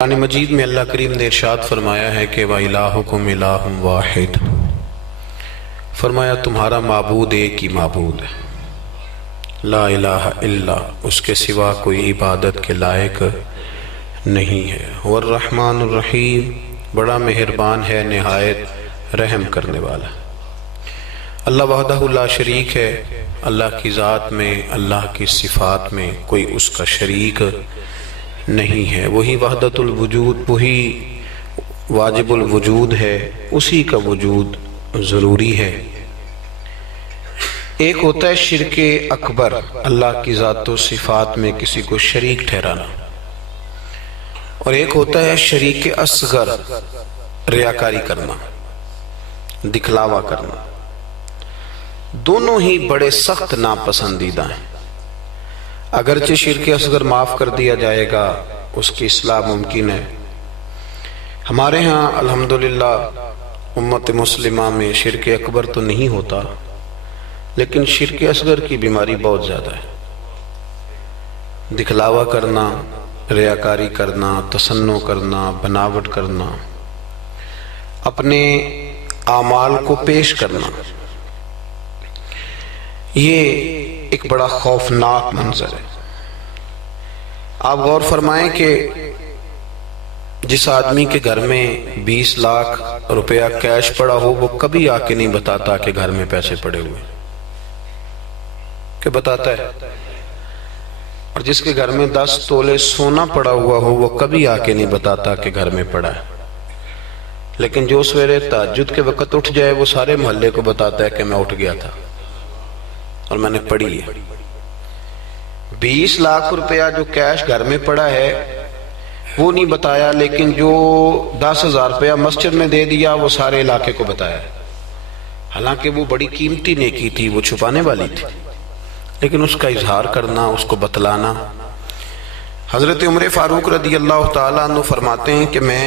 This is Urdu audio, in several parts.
قرآن مجید میں اللہ کریم نے ارشاد فرمایا ہے کہ وَإِلَٰهُكُمْ إِلَٰهٌ وَاحِدٌ، فرمایا تمہارا معبود ایک ہی معبود ہے، لا الہ الا، اس کے سوا کوئی عبادت کے لائق نہیں ہے۔ والرحمن الرحیم، بڑا مہربان ہے، نہایت رحم کرنے والا۔ اللہ وحدہ لا شریک ہے، اللہ کی ذات میں، اللہ کی صفات میں کوئی اس کا شریک نہیں ہے، وہی وحدت الوجود، وہی واجب الوجود ہے، اسی کا وجود ضروری ہے۔ ایک ہوتا ہے شرک اکبر، اللہ کی ذات و صفات میں کسی کو شریک ٹھہرانا، اور ایک ہوتا ہے شریک اصغر، ریاکاری کرنا، دکھلاوا کرنا۔ دونوں ہی بڑے سخت ناپسندیدہ ہیں۔ اگرچہ شرک اصغر معاف کر دیا جائے گا، اس کی اصلاح ممکن ہے۔ ہمارے ہاں الحمدللہ امت مسلمہ میں شرک اکبر تو نہیں ہوتا، لیکن شرک اصغر کی بیماری بہت زیادہ ہے۔ دکھلاوا کرنا، ریاکاری کرنا، تصنع کرنا، بناوٹ کرنا، اپنے اعمال کو پیش کرنا، یہ ایک بڑا خوفناک منظر ہے۔ آپ غور فرمائیں کہ جس آدمی کے گھر میں 20 لاکھ روپیہ کیش پڑا ہو، وہ کبھی آ کے نہیں بتاتا کہ گھر میں پیسے پڑے ہوئے، کہ بتاتا ہے؟ اور جس کے گھر میں 10 تولے سونا پڑا ہوا ہو، وہ کبھی آ کے نہیں بتاتا کہ گھر میں پڑا ہے، لیکن جو سویرے تہجد کے وقت اٹھ جائے، وہ سارے محلے کو بتاتا ہے کہ میں اٹھ گیا تھا اور میں نے پڑھی ہے۔ 20 لاکھ روپیہ جو کیش گھر میں پڑا ہے وہ نہیں بتایا، لیکن جو 10,000 روپیہ مسجد میں دے دیا وہ سارے علاقے کو بتایا، حالانکہ وہ بڑی قیمتی نیکی تھی، وہ چھپانے والی تھی، لیکن اس کا اظہار کرنا، اس کو بتلانا۔ حضرت عمر فاروق رضی اللہ تعالیٰ عنہ فرماتے ہیں کہ میں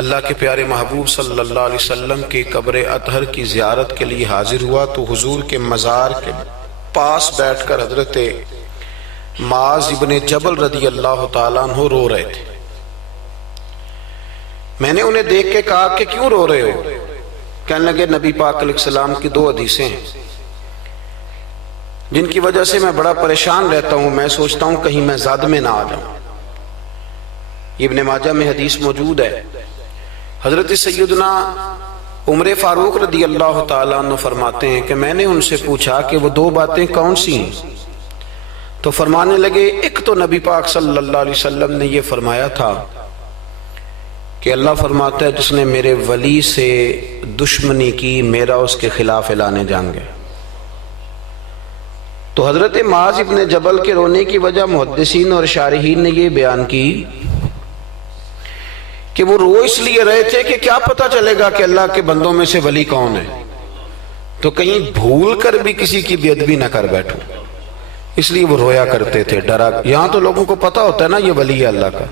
اللہ کے پیارے محبوب صلی اللہ علیہ وسلم کے قبر اطہر کی زیارت کے لیے حاضر ہوا تو حضور کے مزار کے پاس بیٹھ کر حضرت معاذ ابن جبل رضی اللہ تعالیٰ عنہ رو رہے تھے۔ میں نے انہیں دیکھ کے کہا کہ کیوں رو رہے ہو؟ کہنے لگے نبی پاک علیہ السلام کی 2 حدیثیں ہیں جن کی وجہ سے میں بڑا پریشان رہتا ہوں، میں سوچتا ہوں کہیں میں زد میں نہ آ جاؤں۔ ابن ماجہ میں حدیث موجود ہے، حضرت سیدنا عمر فاروق رضی اللہ تعالیٰ عنہ فرماتے ہیں کہ میں نے ان سے پوچھا کہ وہ 2 باتیں کون سی ہیں؟ تو فرمانے لگے، ایک تو نبی پاک صلی اللہ علیہ وسلم نے یہ فرمایا تھا کہ اللہ فرماتا ہے جس نے میرے ولی سے دشمنی کی، میرا اس کے خلاف اعلان جنگ ہے۔ تو حضرت معاذ ابن جبل کے رونے کی وجہ محدثین اور شارحین نے یہ بیان کی کہ وہ رو اس لیے رہے تھے کہ کیا پتہ چلے گا کہ اللہ کے بندوں میں سے ولی کون ہے، تو کہیں بھول کر بھی کسی کی بے ادبی نہ کر بیٹھوں، اس لیے وہ رویا کرتے تھے، ڈرا۔ یہاں تو لوگوں کو پتہ ہوتا ہے نا یہ ولی ہے اللہ کا،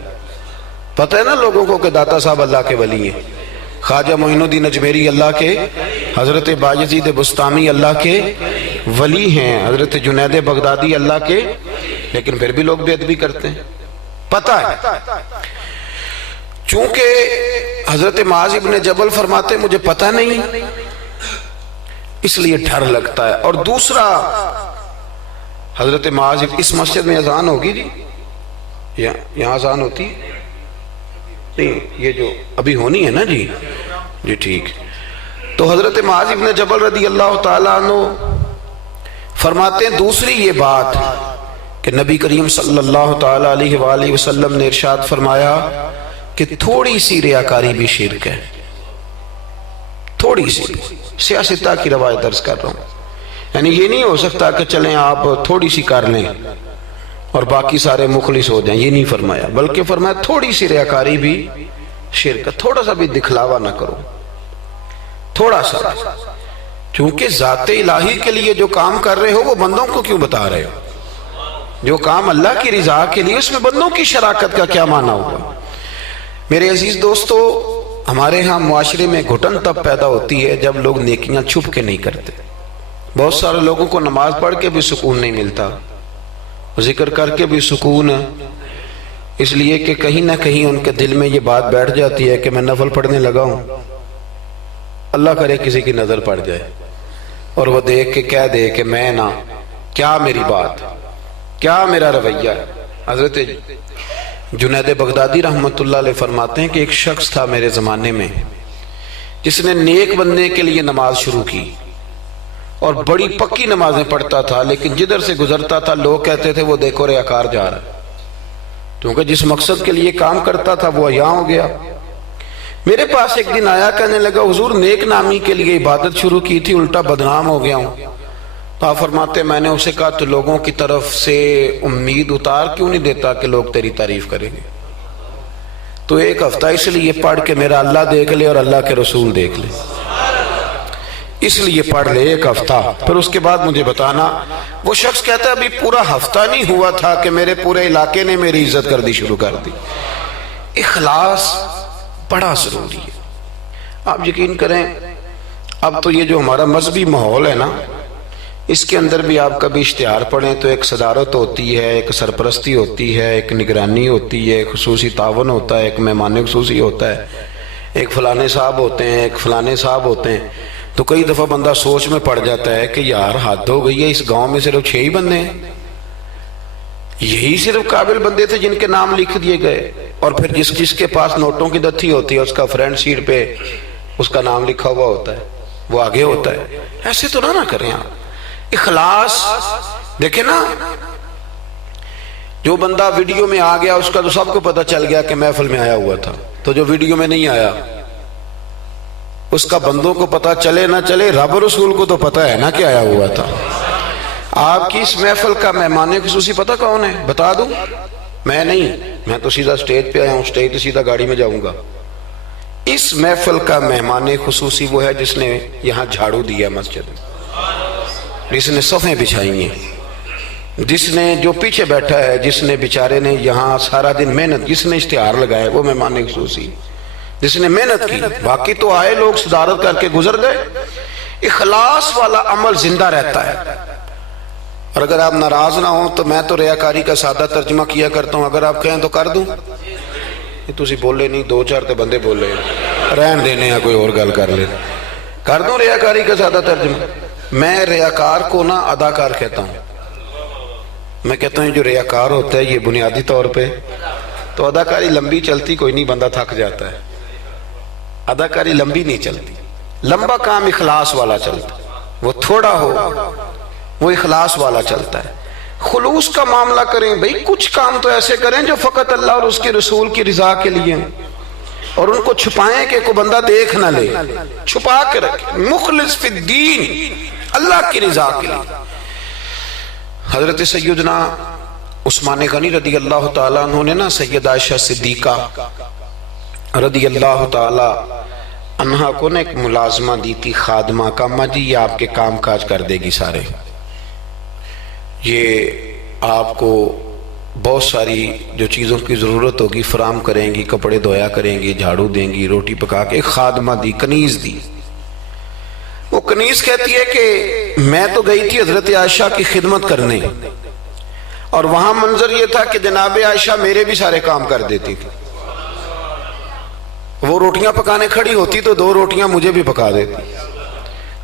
پتہ ہے نا لوگوں کو کہ داتا صاحب اللہ کے ولی ہیں، خواجہ معین الدین اجمیری اللہ کے، حضرت بایزید بستامی اللہ کے ولی ہیں، حضرت جنید بغدادی اللہ کے، لیکن پھر بھی لوگ بے ادبی کرتے ہیں، پتہ ہے۔ چونکہ حضرت معاذ ابن جبل فرماتے مجھے پتہ نہیں، اس لیے ڈر لگتا ہے۔ اور دوسرا، حضرت معاذ اس مسجد میں اذان ہوگی جی، یہاں اذان ہوتی نہیں، یہ جو ابھی ہونی ہے نا جی ٹھیک۔ تو حضرت معاذ ابن جبل رضی اللہ تعالیٰ عنہ فرماتے ہیں دوسری یہ بات کہ نبی کریم صلی اللہ تعالیٰ علیہ وآلہ وسلم نے ارشاد فرمایا کہ تھوڑی سی ریاکاری بھی شرک ہے، تھوڑی سی، سیاستہ کی روایت درس کر رہا ہوں، یعنی یہ نہیں ہو سکتا کہ چلیں آپ تھوڑی سی کر لیں اور باقی سارے مخلص ہو جائیں، یہ نہیں فرمایا، بلکہ فرمایا تھوڑی سی ریاکاری بھی شرک ہے، تھوڑا سا بھی دکھلاوا نہ کرو، تھوڑا سا، چونکہ ذات الہی کے لیے جو کام کر رہے ہو وہ بندوں کو کیوں بتا رہے ہو؟ جو کام اللہ کی رضا کے لیے، اس میں بندوں کی شراکت کا کیا معنی ہوگا؟ میرے عزیز دوستو، ہمارے ہاں معاشرے میں گھٹن تب پیدا ہوتی ہے جب لوگ نیکیاں چھپ کے نہیں کرتے۔ بہت سارے لوگوں کو نماز پڑھ کے بھی سکون نہیں ملتا، ذکر کر کے بھی سکون اس لیے کہ کہیں نہ کہیں ان کے دل میں یہ بات بیٹھ جاتی ہے کہ میں نفل پڑھنے لگا ہوں، اللہ کرے کسی کی نظر پڑ جائے اور وہ دیکھ کے کہہ دے کہ میں نہ، کیا میری بات، کیا میرا رویہ۔ حضرت جنید بغدادی رحمت اللہ علیہ فرماتے ہیں کہ ایک شخص تھا میرے زمانے میں جس نے نیک بننے کے لیے نماز شروع کی اور بڑی پکی نمازیں پڑھتا تھا، لیکن جدھر سے گزرتا تھا لوگ کہتے تھے وہ دیکھو ریاکار جا رہا ہے، کیونکہ جس مقصد کے لیے کام کرتا تھا وہ عیاں ہو گیا۔ میرے پاس ایک دن آیا، کہنے لگا حضور نیک نامی کے لیے عبادت شروع کی تھی، الٹا بدنام ہو گیا ہوں۔ تو آپ فرماتے میں نے اسے کہا تو لوگوں کی طرف سے امید اتار کیوں نہیں دیتا کہ لوگ تیری تعریف کریں گے؟ تو ایک ہفتہ اس لیے پڑھ کے میرا اللہ دیکھ لے اور اللہ کے رسول دیکھ لے، اس لیے پڑھ لے ایک ہفتہ، پھر اس کے بعد مجھے بتانا۔ وہ شخص کہتا ہے ابھی پورا ہفتہ نہیں ہوا تھا کہ میرے پورے علاقے نے میری عزت کر دی شروع کر دی۔ اخلاص بڑا ضروری ہے۔ آپ یقین کریں اب تو یہ جو ہمارا مذہبی ماحول ہے نا، اس کے اندر بھی آپ کبھی اشتہار پڑھیں تو ایک صدارت ہوتی ہے، ایک سرپرستی ہوتی ہے، ایک نگرانی ہوتی ہے، خصوصی تعاون ہوتا ہے، ایک مہمان خصوصی ہوتا ہے، ایک فلانے صاحب ہوتے ہیں، ایک فلانے صاحب ہوتے ہیں۔ تو کئی دفعہ بندہ سوچ میں پڑ جاتا ہے کہ یار حد ہو گئی ہے، اس گاؤں میں صرف 6 ہی بندے ہیں، یہی صرف قابل بندے تھے جن کے نام لکھ دیے گئے، اور پھر جس کے پاس نوٹوں کی دتھی ہوتی ہے اس کا فرنٹ سیٹ پہ اس کا نام لکھا ہوا ہوتا ہے، وہ آگے ہوتا ہے۔ ایسے تو نہ کریں آپ۔ اخلاص دیکھیں نا، جو بندہ ویڈیو میں آ گیا اس کا تو سب کو پتہ چل گیا کہ محفل میں آیا ہوا تھا، تو جو ویڈیو میں نہیں آیا اس کا بندوں کو پتہ چلے نہ چلے، رب رسول کو تو پتہ ہے نا کہ آیا ہوا تھا۔ آپ کی اس محفل کا مہمان خصوصی پتہ کون ہے؟ بتا دوں؟ میں نہیں، میں تو سیدھا سٹیج پہ آیا ہوں، سٹیج سے سیدھا گاڑی میں جاؤں گا۔ اس محفل کا مہمان خصوصی وہ ہے جس نے یہاں جھاڑو دیا مسجد میں، جس نے صفیں بچھائی ہیں، جس نے جو پیچھے بیٹھا ہے، جس نے بیچارے نے یہاں سارا دن محنت، جس نے اشتہار لگایا وہ مہمان خصوصی، جس نے محنت کی۔ باقی تو آئے لوگ صدارت کر کے گزر گئے۔ اخلاص والا عمل زندہ رہتا ہے۔ اور اگر آپ ناراض نہ ہوں تو میں تو ریاکاری کا سادہ ترجمہ کیا کرتا ہوں، اگر آپ کہیں تو کر دوں؟ یہ تسی بولے نہیں، 2-4 تے بندے بولے رہن دینے ہیں، کوئی اور گل کر لے، کر دوں ریاکاری کا سادہ ترجمہ؟ میں ریاکار کو نہ اداکار کہتا ہوں۔ میں کہتا ہوں جو ریاکار ہوتا ہے یہ بنیادی طور پہ تو اداکاری لمبی چلتی کوئی نہیں، بندہ تھک جاتا ہے، اداکاری لمبی نہیں چلتی، لمبا کام اخلاص والا چلتا، وہ تھوڑا ہو وہ اخلاص والا چلتا ہے۔ خلوص کا معاملہ کریں بھئی، کچھ کام تو ایسے کریں جو فقط اللہ اور اس کے رسول کی رضا کے لیے ہیں، اور ان کو چھپائیں کہ کوئی بندہ دیکھ نہ لے، چھپا کے رکھیں، مخلص فی الدین، اللہ کی رضا کے لیے۔ حضرت سیدنا عثمان غنی رضی اللہ تعالیٰ عنہ نے نا سید عائشہ صدیقہ رضی اللہ تعالیٰ عنہ کو نے ایک ملازمہ دی تھی، خادمہ کا، اما جی یہ آپ کے کام کاج کر دے گی سارے، یہ آپ کو بہت ساری جو چیزوں کی ضرورت ہوگی فراہم کریں گی، کپڑے دھویا کریں گی، جھاڑو دیں گی، روٹی پکا کے۔ ایک خادمہ دی، کنیز دی۔ وہ کنیز کہتی ہے کہ میں تو گئی تھی حضرت عائشہ کی خدمت کرنے، اور وہاں منظر یہ تھا کہ جناب عائشہ میرے بھی سارے کام کر دیتی تھی، وہ روٹیاں پکانے کھڑی ہوتی تو 2 روٹیاں مجھے بھی پکا دیتی،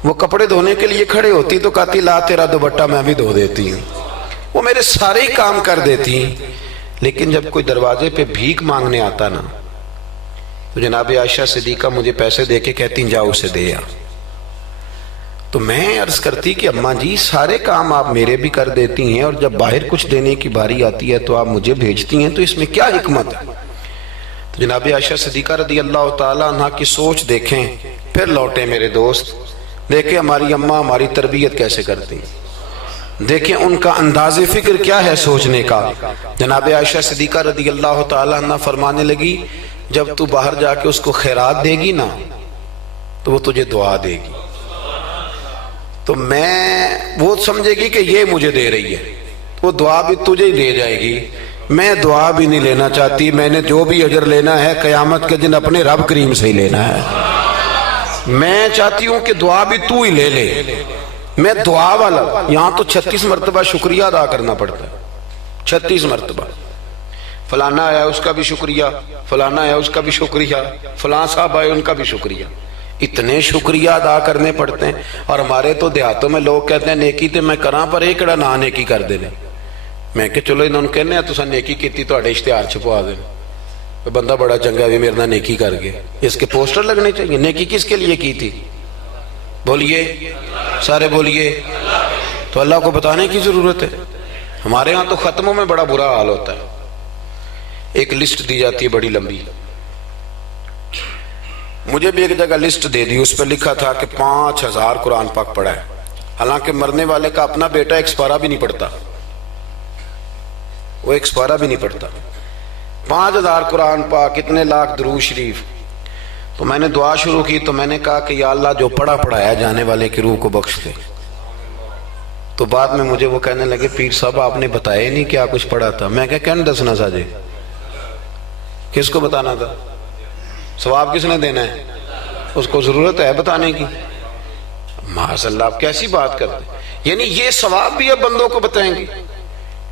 وہ کپڑے دھونے کے لیے کھڑے ہوتی تو کہتی لا تیرا دوپٹہ میں بھی دھو دیتی ہوں، وہ میرے سارے ہی کام کر دیتی۔ لیکن جب کوئی دروازے پہ بھیک مانگنے آتا نا تو جناب عائشہ صدیقہ مجھے پیسے دے کے کہتی جاؤ اسے دے آ۔ تو میں عرض کرتی کہ اماں جی سارے کام آپ میرے بھی کر دیتی ہیں، اور جب باہر کچھ دینے کی باری آتی ہے تو آپ مجھے بھیجتی ہیں، تو اس میں کیا حکمت ہے؟ تو جناب عائشہ صدیقہ رضی اللہ تعالیٰ عنہ کی سوچ دیکھیں، پھر لوٹیں میرے دوست، دیکھیں ہماری اماں ہماری تربیت کیسے کرتی ہیں، دیکھیں ان کا انداز فکر کیا ہے سوچنے کا۔ جناب عائشہ صدیقہ رضی اللہ تعالیٰ عنہ فرمانے لگی جب تو باہر جا کے اس کو خیرات دے گی نا تو وہ تجھے دعا دے گی، تو وہ سمجھے گی کہ یہ مجھے دے رہی ہے، وہ دعا بھی تجھے ہی دے جائے گی۔ میں دعا بھی نہیں لینا چاہتی، میں نے جو بھی اجر لینا ہے قیامت کے دن اپنے رب کریم سے ہی لینا ہے۔ میں چاہتی ہوں کہ دعا بھی تو ہی لے لے، میں دعا والا۔ یہاں تو 36 مرتبہ شکریہ ادا کرنا پڑتا ہے، 36 مرتبہ۔ فلانا آیا اس کا بھی شکریہ، فلانا آیا اس کا بھی شکریہ، فلاں صاحب آئے ان کا بھی شکریہ. اتنے شکریہ ادا کرنے پڑتے ہیں. اور ہمارے تو دیہاتوں میں لوگ کہتے ہیں نیکی تے میں کراں پر ایک کڑا نہ نیکی کر دے. میں کہ چلو انہوں نے کہنے تساں نیکی کیتی تو اشتہار چھپوا دیں، بندہ بڑا چنگا بھی میرے نہ نیکی کر گیا. اس کے پوسٹر لگنے چاہیے. نیکی کس کے لیے کی تھی؟ بولیے سارے بولیے. تو اللہ کو بتانے کی ضرورت ہے. ہمارے ہاں تو ختموں میں بڑا برا حال ہوتا ہے. ایک لسٹ دی جاتی ہے بڑی لمبی. مجھے بھی ایک جگہ لسٹ دے دی، اس پہ لکھا تھا کہ 5000 قرآن پاک پڑھا ہے. حالانکہ مرنے والے کا اپنا بیٹا ایک سپارہ بھی نہیں پڑھتا، وہ ایک سپارہ بھی نہیں پڑھتا. 5000 قرآن پاک، کتنے لاکھ درود شریف. تو میں نے دعا شروع کی تو میں نے کہا کہ یا اللہ جو پڑھا پڑھایا جانے والے کی روح کو بخش دے. تو بعد میں مجھے وہ کہنے لگے پیر صاحب آپ نے بتایا نہیں کیا کچھ پڑھا تھا. میں کہنے دسنا سا جی، کس کو بتانا تھا؟ ثواب کس نے دینا ہے؟ اس کو ضرورت ہے بتانے کی. معاذ اللہ آپ کیسی بات کرتے ہیں. یعنی یہ ثواب بھی اب بندوں کو بتائیں گے.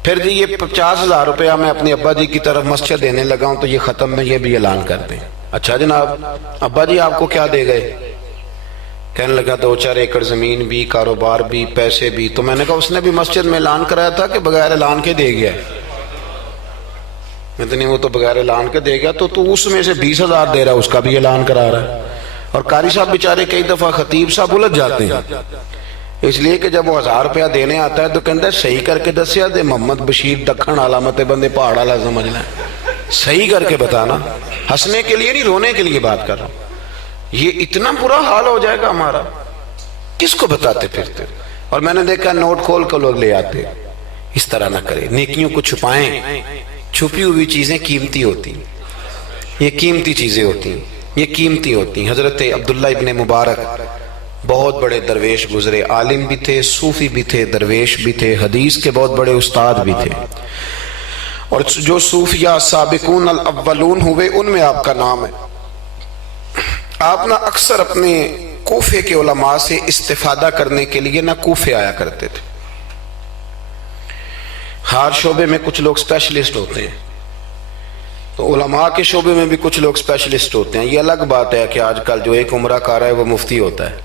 پھر جی یہ 50,000 روپیہ میں اپنے ابا جی کی طرف مسجد دینے لگا ہوں تو یہ ختم میں یہ بھی اعلان کر دیں. اچھا جناب ابا جی آپ کو کیا دے گئے؟ کہنے لگا 2-4 ایکڑ زمین بھی، کاروبار بھی، پیسے بھی. تو میں نے کہا اس نے بھی مسجد میں اعلان کرایا تھا کہ بغیر اعلان کے دے گیا؟ اتنی وہ تو بغیر اعلان کے دے گیا. تو اس میں سے 20,000 دے رہا ہے، اس کا بھی اعلان کرا رہا ہے. اور قاری صاحب بیچارے کئی دفعہ خطیب صاحب الجھ جاتے ہیں، اس لیے کہ جب وہ 1000 روپیہ دینے آتا ہے تو کہتا ہے صحیح کر کے دسیا دے محمد بشیر دکھن علامت بندے پہاڑ والا سمجھ لیں. صحیح کر کے بتانا. ہنسنے کے لیے نہیں، رونے کے لیے بات کر رہا ہوں. یہ اتنا برا حال ہو جائے گا ہمارا، کس کو بتاتے پھرتے. اور میں نے دیکھا نوٹ کھول کر لوگ لے آتے. اس طرح نہ کریں، نیکیوں کو چھپائیں. چھپی ہوئی چیزیں قیمتی ہوتی ہیں. یہ قیمتی چیزیں ہوتی ہیں، یہ قیمتی ہوتی ہیں. حضرت عبداللہ ابن مبارک بہت بڑے درویش گزرے، عالم بھی تھے، صوفی بھی تھے، درویش بھی تھے، حدیث کے بہت بڑے استاد بھی تھے. اور جو صوفیہ سابقون الاولون ہوئے ان میں آپ کا نام ہے. آپ نہ اکثر اپنے کوفے کے علماء سے استفادہ کرنے کے لیے نہ کوفے آیا کرتے تھے. ہر شعبے میں کچھ لوگ اسپیشلسٹ ہوتے ہیں، تو علماء کے شعبے میں بھی کچھ لوگ اسپیشلسٹ ہوتے ہیں. یہ الگ بات ہے کہ آج کل جو ایک عمرہ کر رہا ہے وہ مفتی ہوتا ہے،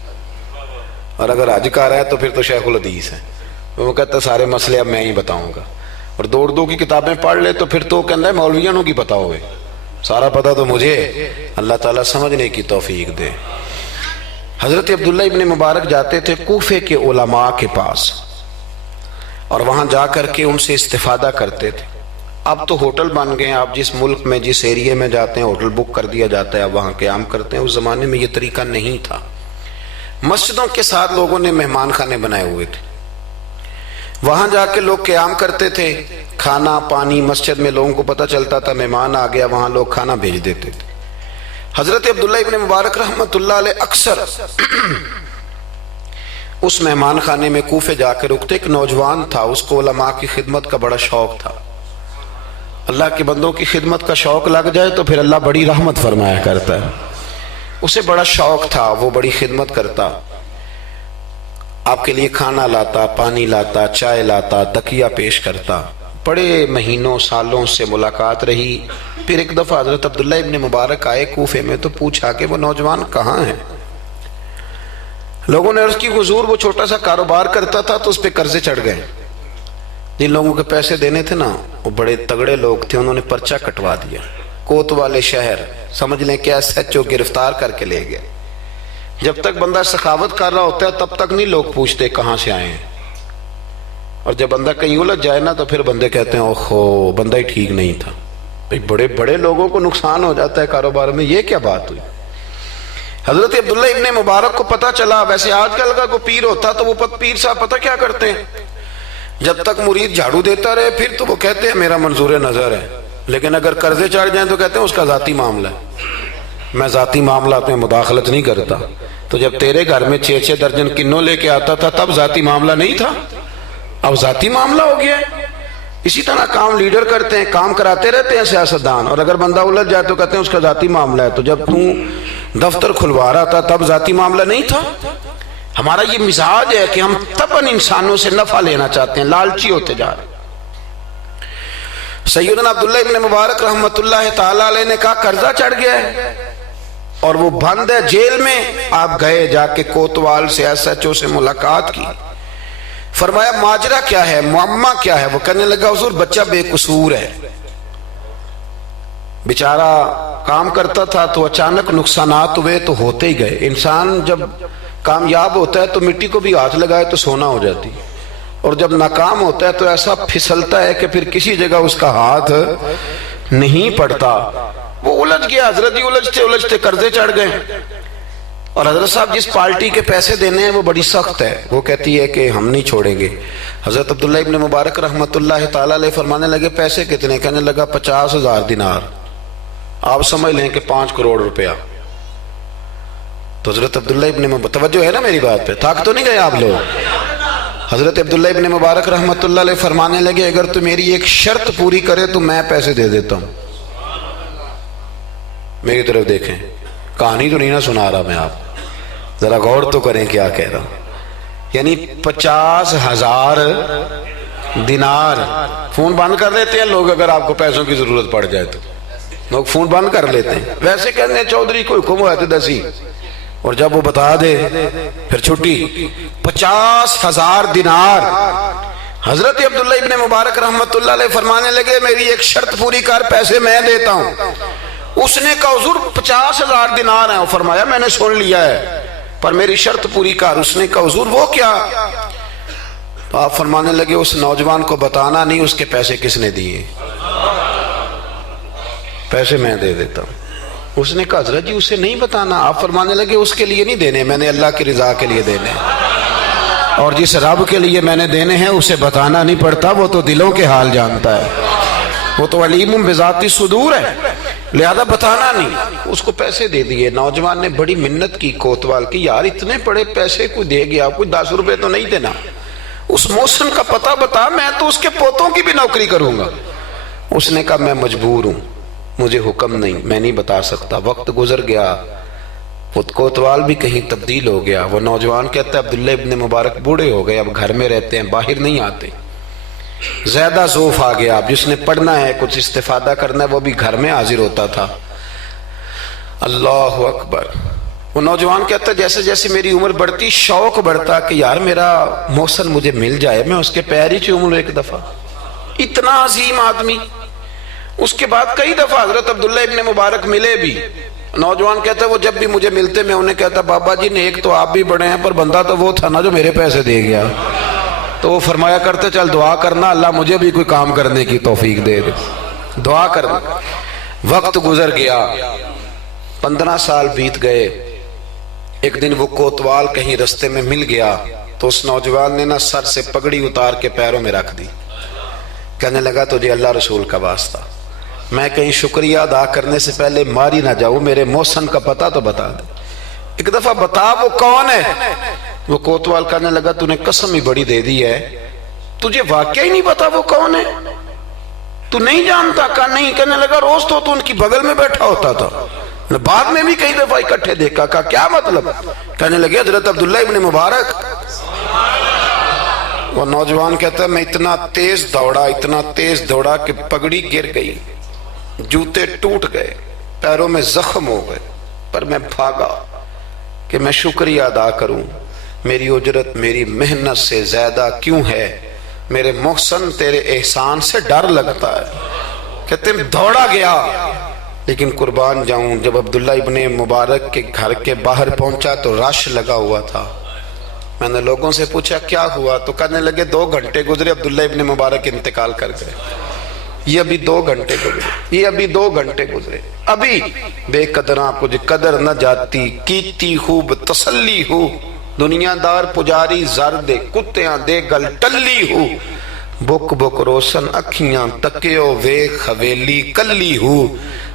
اور اگر حج کر رہا ہے تو پھر تو شیخ الحدیث ہے. وہ کہتا ہے سارے مسئلے اب میں ہی بتاؤں گا. اور دو کی کتابیں پڑھ لے تو پھر تو کہتا ہے مولویوں کی پتہ ہوئے، سارا پتہ تو مجھے. اللہ تعالیٰ سمجھنے کی توفیق دے. حضرت عبداللہ ابن مبارک جاتے تھے کوفے کے علماء کے پاس، اور وہاں جا کر کے ان سے استفادہ کرتے تھے. اب تو ہوٹل بن گئے ہیں، آپ جس ملک میں جس ایریے میں جاتے ہیں ہوٹل بک کر دیا جاتا ہے، اب وہاں قیام کرتے ہیں. اس زمانے میں یہ طریقہ نہیں تھا. مسجدوں کے ساتھ لوگوں نے مہمان خانے بنائے ہوئے تھے، وہاں جا کے لوگ قیام کرتے تھے. کھانا پانی مسجد میں لوگوں کو پتہ چلتا تھا، مہمان آ گیا، وہاں لوگ کھانا بھیج دیتے تھے. حضرت عبداللہ ابن مبارک رحمت اللہ علیہ اکثر اس مہمان خانے میں کوفے جا کے رکتے. ایک نوجوان تھا، اس کو علماء کی خدمت کا بڑا شوق تھا. اللہ کے بندوں کی خدمت کا شوق لگ جائے تو پھر اللہ بڑی رحمت فرمایا کرتا ہے. اسے بڑا شوق تھا، وہ بڑی خدمت کرتا، آپ کے لیے کھانا لاتا، پانی لاتا، چائے لاتا، تکیہ پیش کرتا. بڑے مہینوں سالوں سے ملاقات رہی. پھر ایک دفعہ حضرت عبداللہ ابن مبارک آئے کوفے میں تو پوچھا کہ وہ نوجوان کہاں ہے. لوگوں نے عرض کی حضور وہ چھوٹا سا کاروبار کرتا تھا تو اس پہ قرضے چڑھ گئے. جن لوگوں کے پیسے دینے تھے نا وہ بڑے تگڑے لوگ تھے، انہوں نے پرچہ کٹوا دیا. کوتوالے شہر سمجھ لیں کہ ایس ایچ او گرفتار کر کے لے گئے. جب تک بندہ سخاوت کر رہا ہوتا ہے تب تک نہیں لوگ پوچھتے کہاں سے آئے ہیں. اور جب بندہ کہیں الجھ جائے نا تو پھر بندے کہتے ہیں اوہو بندہ ہی ٹھیک نہیں تھا. بڑے بڑے لوگوں کو نقصان ہو جاتا ہے کاروبار میں. یہ کیا بات ہوئی؟ حضرت عبداللہ ابن مبارک کو پتہ چلا. ویسے آج کل کا کوئی پیر ہوتا تو وہ پیر صاحب پتہ کیا کرتے ہیں، جب تک مرید جھاڑو دیتا رہے پھر تو وہ کہتے ہیں میرا منظور نظر ہے، لیکن اگر قرضے چڑھ جائیں تو کہتے ہیں اس کا ذاتی معاملہ ہے، میں ذاتی معاملات میں مداخلت نہیں کرتا. تو جب تیرے گھر میں 6 درجن کنوں لے کے آتا تھا تب ذاتی معاملہ نہیں تھا، اب ذاتی معاملہ ہو گیا. اسی طرح کام لیڈر کرتے ہیں، کام کراتے رہتے ہیں سیاستدان، اور اگر بندہ الجھ جائے تو کہتے ہیں اس کا ذاتی معاملہ ہے. تو جب تو دفتر کھلوا رہا تھا تب ذاتی معاملہ نہیں تھا. ہمارا یہ مزاج ہے کہ ہم طبعاً انسانوں سے نفع لینا چاہتے ہیں، لالچی ہوتے جا رہے ہیں. سیدنا عبداللہ ابن مبارک رحمت اللہ تعالی علیہ نے کہا قرضہ چڑھ گیا ہے اور وہ بند ہے جیل میں. آپ گئے, جا کے کوتوال سے SHO سے ملاقات کی, فرمایا ماجرا کیا ہے, معمہ کیا ہے؟ وہ کہنے لگا حضور بچہ بے قصور ہے, بیچارہ کام کرتا تھا تو اچانک نقصانات ہوئے تو ہوتے ہی گئے. انسان جب کامیاب ہوتا ہے تو مٹی کو بھی ہاتھ لگائے تو سونا ہو جاتی, اور جب ناکام ہوتا ہے تو ایسا پھسلتا ہے کہ پھر کسی جگہ اس کا ہاتھ نہیں پڑتا. وہ الجھ گیا, حضرت جی الجھتے الجھتے قرضے چڑھ گئے. اور حضرت صاحب جس پارٹی کے پیسے دینے ہیں وہ بڑی سخت ہے, وہ کہتی ہے کہ ہم نہیں چھوڑیں گے. حضرت عبداللہ ابن مبارک رحمت اللہ تعالی علیہ فرمانے لگے پیسے کتنے؟ کہنے لگا 50,000 دینار. آپ سمجھ لیں کہ 5 کروڑ روپیہ. تو حضرت عبداللہ ابن مبارک, توجہ ہے نا میری بات پہ, تھک تو نہیں گئے آپ لوگ؟ حضرت عبداللہ ابن مبارک رحمت اللہ علیہ فرمانے لگے اگر تو میری ایک شرط پوری کرے تو میں پیسے دے دیتا ہوں. میری طرف دیکھیں, کہانی تو نہیں نہ سنا رہا میں, آپ ذرا غور تو کریں کیا کہہ رہا ہوں. یعنی 50,000 دینار. فون بند کر لیتے ہیں لوگ اگر آپ کو پیسوں کی ضرورت پڑ جائے تو, لوگ فون بند کر لیتے ہیں. ویسے کہتے ہیں چودھری کو حکم ہوا تھا 10 اور جب وہ بتا دے پھر چھٹی. 50,000 دینار. حضرت عبداللہ ابن مبارک رحمت اللہ علیہ فرمانے لگے میری ایک شرط پوری کر, پیسے میں دیتا ہوں. اس نے کہا حضور 50,000 دینار ہیں. فرمایا میں نے سن لیا ہے پر میری شرط پوری کر. اس نے کہا حضور وہ کیا؟ تو آپ فرمانے لگے اس نوجوان کو بتانا نہیں اس کے پیسے کس نے دیے, پیسے میں دے دیتا ہوں. اس نے کہا حضرت جی اسے نہیں بتانا. آپ فرمانے لگے اس کے لیے نہیں دینے, میں نے اللہ کی رضا کے لیے دینے, اور جس رب کے لیے میں نے دینے ہیں اسے بتانا نہیں پڑتا, وہ تو دلوں کے حال جانتا ہے, وہ تو علیم بذات الصدور ہے, لہذا بتانا نہیں. اس کو پیسے دے دیے. نوجوان نے بڑی منت کی کوتوال کی, یار اتنے بڑے پیسے کوئی دے گیا, کوئی 10 روپے تو نہیں دینا, اس محسن کا پتہ بتا, میں تو اس کے پوتوں کی بھی نوکری کروں گا. اس نے کہا میں مجبور ہوں, مجھے حکم نہیں, میں نہیں بتا سکتا. وقت گزر گیا, وہ کوتوال بھی کہیں تبدیل ہو گیا. وہ نوجوان کہتا ہے عبداللہ ابن مبارک بوڑھے ہو گئے, اب گھر میں رہتے ہیں, باہر نہیں آتے. زیادہ ذوف آ گیا, اب جس نے پڑھنا ہے کچھ استفادہ کرنا ہے وہ بھی گھر میں حاضر ہوتا تھا. اللہ اکبر. وہ نوجوان کہتا ہے جیسے جیسے میری عمر بڑھتی شوق بڑھتا کہ یار میرا محسن مجھے مل جائے, میں اس کے پیر ہی چوم لوں ایک دفعہ. اتنا عظیم آدمی. اس کے بعد کئی دفعہ حضرت عبداللہ ابن مبارک ملے بھی. نوجوان کہتا ہے وہ جب بھی مجھے ملتے میں انہیں کہتا بابا جی نیک تو آپ بھی بڑے ہیں پر بندہ تو وہ تھا نا جو میرے پیسے دے گیا. تو وہ فرمایا کرتے چل دعا کرنا اللہ مجھے بھی کوئی کام کرنے کی توفیق دے دے, دعا کرنا. وقت گزر گیا, 15 سال بیت گئے. ایک دن وہ کوتوال کہیں رستے میں مل گیا تو اس نوجوان نے نا سر سے پگڑی اتار کے پیروں میں رکھ دی. کہنے لگا تجھے اللہ رسول کا واسطہ, میں کہیں شکریہ ادا کرنے سے پہلے ماری نہ جاؤں, میرے محسن کا پتہ تو بتا دے, ایک دفعہ بتا وہ کون ہے. وہ کوتوال کہنے لگا تو نے قسم ہی بڑی دے دی ہے, تجھے واقعی نہیں پتا وہ کون ہے, تو نہیں جانتا؟ کہا نہیں. کہنے لگا روز تو ان کی بغل میں بیٹھا ہوتا تھا, بعد میں بھی کئی دفعہ اکٹھے دیکھا. کہا کیا مطلب؟ کہنے لگے حضرت عبداللہ ابن مبارک. وہ نوجوان کہتا ہے میں اتنا تیز دوڑا کہ پگڑی گر گئی, جوتے ٹوٹ گئے, پیروں میں زخم ہو گئے, پر میں بھاگا کہ میں شکریہ ادا کروں. میری اجرت میری محنت سے زیادہ کیوں ہے, میرے محسن تیرے احسان سے ڈر لگتا ہے. کہتے ہیں دوڑا گیا, لیکن قربان جاؤں جب عبداللہ ابن مبارک کے گھر کے باہر پہنچا تو رش لگا ہوا تھا. میں نے لوگوں سے پوچھا کیا ہوا, تو کہنے لگے 2 گھنٹے گزرے عبداللہ ابن مبارک انتقال کر گئے. یہ ابھی 2 گھنٹے گزرے, یہ ابھی 2 گھنٹے گزرے. ابھی بے قدراں کچھ قدر نہ جاتی, کیتی خوب تسلی ہو, دنیا دار پجاری زر دے, کتیاں دے گل ٹلی ہو, بک بک روشن اکھیاں تکیو ویکھ حویلی کلی ہو,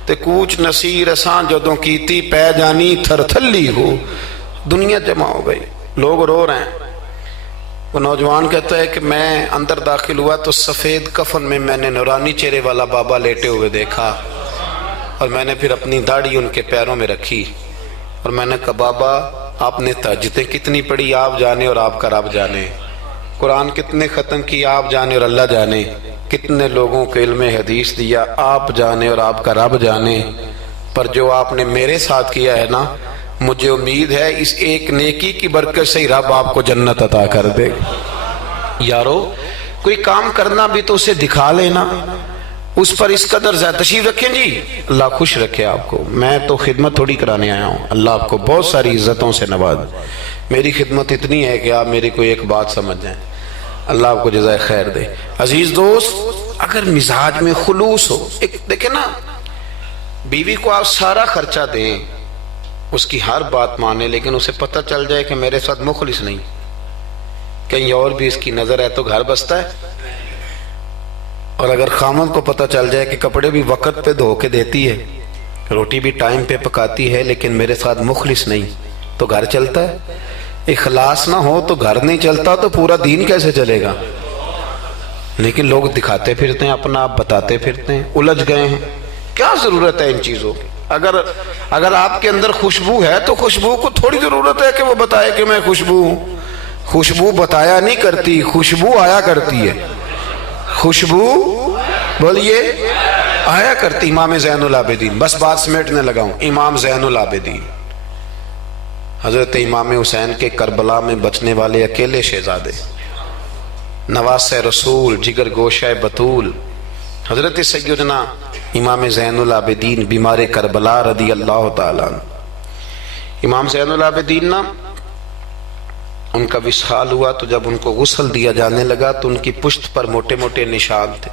تے کوچ نصیر اساں جدوں کیتی پہ جانی تھر تھلی ہو. دنیا جمع ہو گئی, لوگ رو رہے ہیں. وہ نوجوان کہتا ہے کہ میں اندر داخل ہوا تو سفید کفن میں نے نورانی چہرے والا بابا لیٹے ہوئے دیکھا, اور میں نے پھر اپنی داڑھی ان کے پیروں میں رکھی, اور میں نے کہا بابا آپ نے تہجدیں کتنی پڑھی آپ جانے اور آپ کا رب جانے, قرآن کتنے ختم کی آپ جانے اور اللہ جانے, کتنے لوگوں کو علم حدیث دیا آپ جانے اور آپ کا رب جانے، پر جو آپ نے میرے ساتھ کیا ہے نا، مجھے امید ہے اس ایک نیکی کی برکت سے ہی رب آپ کو جنت عطا کر دے گا۔ یارو کوئی کام کرنا بھی تو اسے دکھا لینا، اس پر اس قدر زیادہ تشریف رکھیں جی، اللہ خوش رکھے آپ کو۔ میں تو خدمت تھوڑی کرانے آیا ہوں، اللہ آپ کو بہت ساری عزتوں سے نواز۔ میری خدمت اتنی ہے کہ آپ میری کوئی ایک بات سمجھ جائیں، اللہ آپ کو جزائے خیر دے۔ عزیز دوست، اگر مزاج میں خلوص ہو، ایک دیکھیں نا، بیوی کو آپ سارا خرچہ دیں، اس کی ہر بات مانے، لیکن اسے پتہ چل جائے کہ میرے ساتھ مخلص نہیں، کہیں اور بھی اس کی نظر ہے تو گھر بستا ہے۔ اور اگر خامد کو پتہ چل جائے کہ کپڑے بھی وقت پہ دھو کے دیتی ہے، روٹی بھی ٹائم پہ پکاتی ہے، لیکن میرے ساتھ مخلص نہیں، تو گھر چلتا ہے؟ اخلاص نہ ہو تو گھر نہیں چلتا، تو پورا دین کیسے چلے گا؟ لیکن لوگ دکھاتے پھرتے ہیں اپنا، آپ بتاتے پھرتے ہیں، الجھ گئے ہیں۔ کیا ضرورت ہے ان چیزوں کی؟ اگر آپ کے اندر خوشبو ہے تو خوشبو کو تھوڑی ضرورت ہے کہ وہ بتائے کہ میں خوشبو ہوں۔ خوشبو بتایا نہیں کرتی، خوشبو آیا کرتی ہے۔ خوشبو بولیے آیا کرتی۔ امام زین العابدین، بس بات سمیٹنے لگا ہوں، امام زین العابدین حضرت امام حسین کے کربلا میں بچنے والے اکیلے شہزادے، نواسہ رسول، جگر گوشہ بطول، حضرت سیدنا امام زین العابدین بیمار کربلا رضی اللہ تعالیٰ عنہ۔ امام زین العابدین نا، ان کا وصال ہوا تو جب ان کو غسل دیا جانے لگا تو ان کی پشت پر موٹے موٹے نشان تھے۔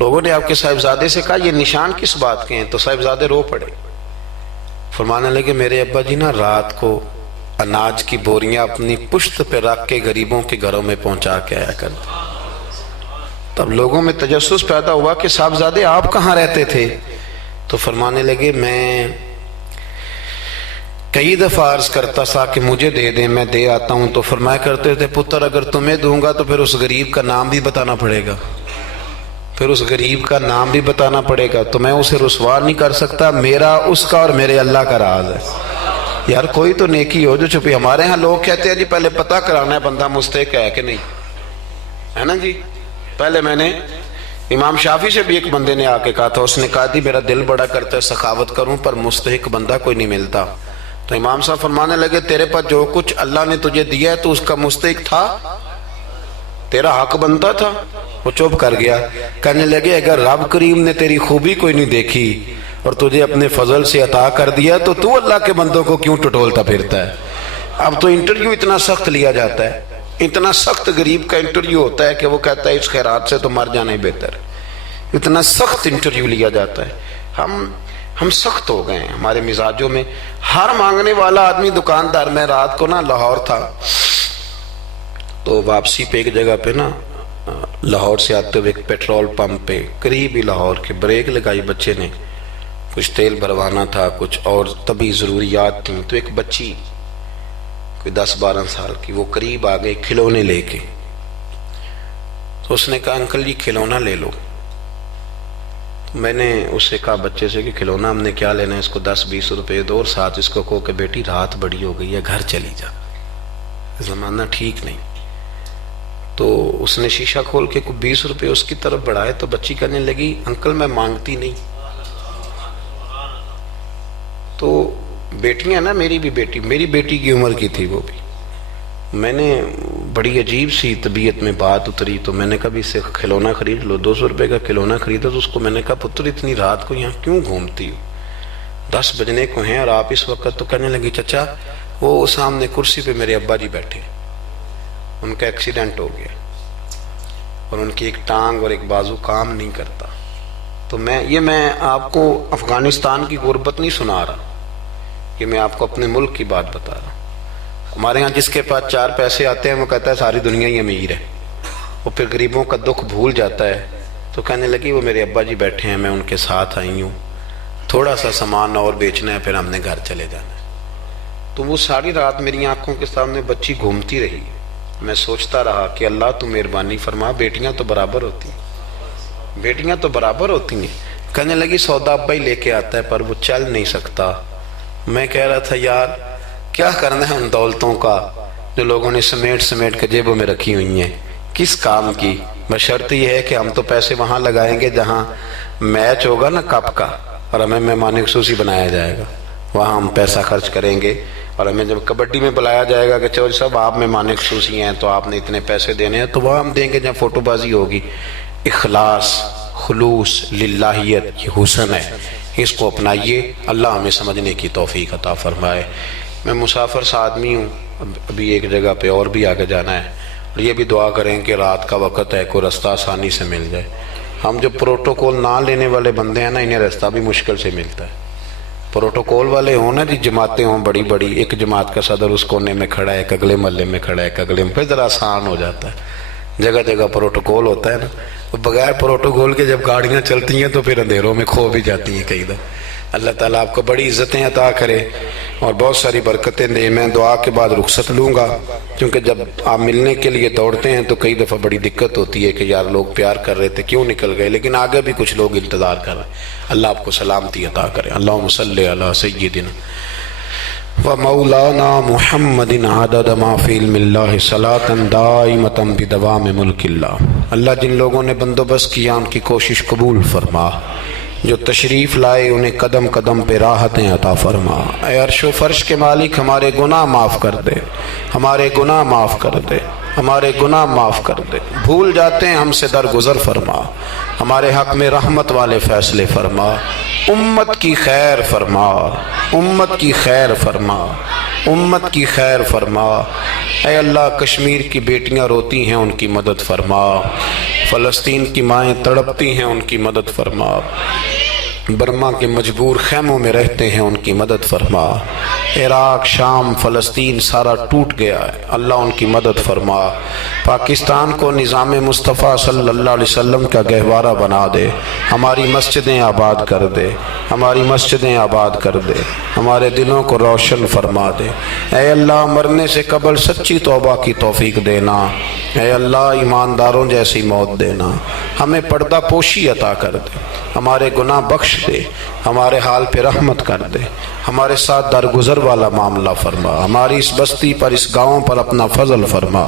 لوگوں نے آپ کے صاحبزادے سے کہا یہ نشان کس بات کے ہیں؟ تو صاحبزادے رو پڑے، فرمانے لگے میرے ابا جی نا رات کو اناج کی بوریاں اپنی پشت پہ رکھ کے غریبوں کے گھروں میں پہنچا کے آیا کرتے۔ تب لوگوں میں تجسس پیدا ہوا کہ صاحبزادے آپ کہاں رہتے تھے؟ تو فرمانے لگے میں کئی دفعہ عرض کرتا تھا کہ مجھے دے دیں، میں دے آتا ہوں، تو فرمایا کرتے تھے پتر اگر تمہیں دوں گا تو پھر اس غریب کا نام بھی بتانا پڑے گا، پھر اس غریب کا نام بھی بتانا پڑے گا، تو میں اسے رسوا نہیں کر سکتا، میرا اس کا اور میرے اللہ کا راز ہے۔ یار کوئی تو نیکی ہو جو چھپی۔ ہمارے ہاں لوگ کہتے ہیں جی پہلے پتہ کرانا ہے بندہ مستحق ہے کہ نہیں، ہے نا جی۔ پہلے میں نے امام شافعی سے بھی ایک بندے نے آ کے کہا تھا، اس نے کہا تھی میرا دل بڑا کرتا ہے سخاوت کروں پر مستحق بندہ کوئی نہیں ملتا۔ تو امام صاحب فرمانے لگے تیرے پاس جو کچھ اللہ نے تجھے دیا ہے تو اس کا مستحق تھا، تیرا حق بنتا تھا۔ وہ چپ کر گیا، کہنے لگے اگر رب کریم نے تیری خوبی کوئی نہیں دیکھی اور تجھے اپنے فضل سے عطا کر دیا تو اللہ کے بندوں کو کیوں ٹٹولتا پھرتا ہے؟ اب تو انٹرویو اتنا سخت لیا جاتا ہے، اتنا سخت غریب کا انٹرویو ہوتا ہے کہ وہ کہتا ہے اس خیرات سے تو مر جانا ہی بہتر ہے۔ اتنا سخت انٹرویو لیا جاتا ہے۔ ہم سخت ہو گئے ہیں ہمارے مزاجوں میں۔ ہر مانگنے والا آدمی دکاندار، میں رات کو نا لاہور تھا تو واپسی پہ ایک جگہ پہ نا لاہور سے آتے ہوئے ایک پیٹرول پمپ پہ قریب ہی لاہور کے بریک لگائی بچے نے، کچھ تیل بھروانا تھا، کچھ اور طبی ضروریات تھیں، تو ایک بچی کوئی 10-12 سال کی وہ قریب آ گئی کھلونے لے کے، تو اس نے کہا انکل جی کھلونا لے لو۔ میں نے اس سے کہا بچے سے کہ کھلونا ہم نے کیا لینا ہے، اس کو 10-20 روپے دو اور ساتھ اس کو کہو کہ بیٹی رات بڑی ہو گئی ہے گھر چلی جا، زمانہ ٹھیک نہیں۔ تو اس نے شیشہ کھول کے کوئی 20 روپے اس کی طرف بڑھائے تو بچی کہنے لگی انکل میں مانگتی نہیں۔ تو بیٹیاں نا، میری بیٹی کی عمر کی تھی وہ بھی، میں نے بڑی عجیب سی طبیعت میں بات اتری تو میں نے کہا بھی اس سے کھلونا خرید لو۔ 200 روپے کا کھلونا خریدا تو اس کو میں نے کہا پتر اتنی رات کو یہاں کیوں گھومتی ہو، 10 بجنے کو ہیں اور آپ اس وقت؟ تو کہنے لگی چچا وہ سامنے کرسی پہ میرے ابا جی بیٹھے، ان کا ایکسیڈنٹ ہو گیا اور ان کی ایک ٹانگ اور ایک بازو کام نہیں کرتا۔ تو میں آپ کو افغانستان کی غربت نہیں سنا رہا، کہ میں آپ کو اپنے ملک کی بات بتا رہا ہوں۔ ہمارے ہاں جس کے پاس 4 پیسے آتے ہیں وہ کہتا ہے ساری دنیا ہی امیر ہے، وہ پھر غریبوں کا دکھ بھول جاتا ہے۔ تو کہنے لگی وہ میرے ابا جی بیٹھے ہیں، میں ان کے ساتھ آئی ہوں، تھوڑا سا سامان اور بیچنا ہے پھر ہم نے گھر چلے جانا ہے۔ تو وہ ساری رات میری آنکھوں کے سامنے بچی گھومتی رہی، میں سوچتا رہا کہ اللہ تو مہربانی فرما، بیٹیاں تو برابر ہوتی ہیں، بیٹیاں تو برابر ہوتی ہیں۔ کہنے لگی سودا ابا ہی لے کے آتا ہے پر وہ چل نہیں سکتا۔ میں کہہ رہا تھا یار کیا کرنا ہے ان دولتوں کا جو لوگوں نے سمیٹ کے جیبوں میں رکھی ہوئی ہیں، کس کام کی؟ بشرط یہ ہے کہ ہم تو پیسے وہاں لگائیں گے جہاں میچ ہوگا نا کپ کا، اور ہمیں مہمان خصوصی بنایا جائے گا، وہاں ہم پیسہ خرچ کریں گے. اور ہمیں جب کبڈی میں بلایا جائے گا کہ چلو صاحب آپ مہمان خصوصی ہیں تو آپ نے اتنے پیسے دینے ہیں، تو وہاں ہم دیں گے جہاں فوٹو بازی ہوگی. اخلاص، خلوص، للہیت، یہ حسن ہے، اس کو اپنائیے. اللہ ہمیں سمجھنے کی توفیق عطا فرمائے. میں مسافر سا آدمی ہوں، ابھی ایک جگہ پہ اور بھی آگے جانا ہے، اور یہ بھی دعا کریں کہ رات کا وقت ہے، کوئی رستہ آسانی سے مل جائے. ہم جو پروٹوکول نہ لینے والے بندے ہیں نا، انہیں رستہ بھی مشکل سے ملتا ہے. پروٹوکول والے ہوں نا جی، جماعتیں ہوں بڑی بڑی، ایک جماعت کا صدر اس کونے میں کھڑا ہے، ایک اگلے محلے میں کھڑا ہے، ایک اگلے میں، پھر ذرا آسان ہو جاتا ہے. جگہ جگہ پروٹوکول ہوتا ہے نا، بغیر پروٹوکول کے جب گاڑیاں چلتی ہیں تو پھر اندھیروں میں کھو بھی جاتی ہیں کئی دفعہ. اللہ تعالیٰ آپ کو بڑی عزتیں عطا کرے اور بہت ساری برکتیں دے. میں دعا کے بعد رخصت لوں گا، کیونکہ جب آپ ملنے کے لیے دوڑتے ہیں تو کئی دفعہ بڑی دقت ہوتی ہے کہ یار لوگ پیار کر رہے تھے کیوں نکل گئے، لیکن آگے بھی کچھ لوگ انتظار کر رہے ہیں. اللہ آپ کو سلامتی عطا کرے. اللہم صلی علی سیدنا ومولانا محمد عدد ما فی علم اللہ صلاۃ دائمۃ بدوام ملک اللہ. اللہ جن لوگوں نے بندوبست کیا ان کی کوشش قبول فرما، جو تشریف لائے انہیں قدم قدم پہ راحتیں عطا فرما. اے عرش و فرش کے مالک، ہمارے گناہ معاف کر دے، ہمارے گناہ معاف کر دے، ہمارے گناہ معاف کر دے. بھول جاتے ہیں ہم سے درگزر فرما، ہمارے حق میں رحمت والے فیصلے فرما. امت کی خیر فرما، امت کی خیر فرما، امت کی خیر فرما. اے اللہ کشمیر کی بیٹیاں روتی ہیں ان کی مدد فرما، فلسطین کی مائیں تڑپتی ہیں ان کی مدد فرما، برما کے مجبور خیموں میں رہتے ہیں ان کی مدد فرما. عراق، شام، فلسطین سارا ٹوٹ گیا ہے، اللہ ان کی مدد فرما. پاکستان کو نظام مصطفیٰ صلی اللہ علیہ وسلم کا گہوارہ بنا دے. ہماری مسجدیں آباد کر دے، ہماری مسجدیں آباد کر دے، ہمارے دلوں کو روشن فرما دے. اے اللہ مرنے سے قبل سچی توبہ کی توفیق دینا. اے اللہ ایمانداروں جیسی موت دینا. ہمیں پردہ پوشی عطا کر دے، ہمارے گناہ بخش دے، ہمارے حال پہ رحمت کر دے، ہمارے ساتھ درگزر والا معاملہ فرما، ہماری اس بستی پر، اس گاؤں پر اپنا فضل فرما.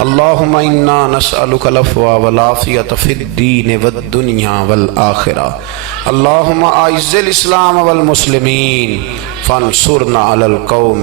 اللہم انا نسألک العفو والعافیۃ فی الدین والدنیا والآخرہ. اللہم اعز الاسلام والمسلمین فانصرنا علی القوم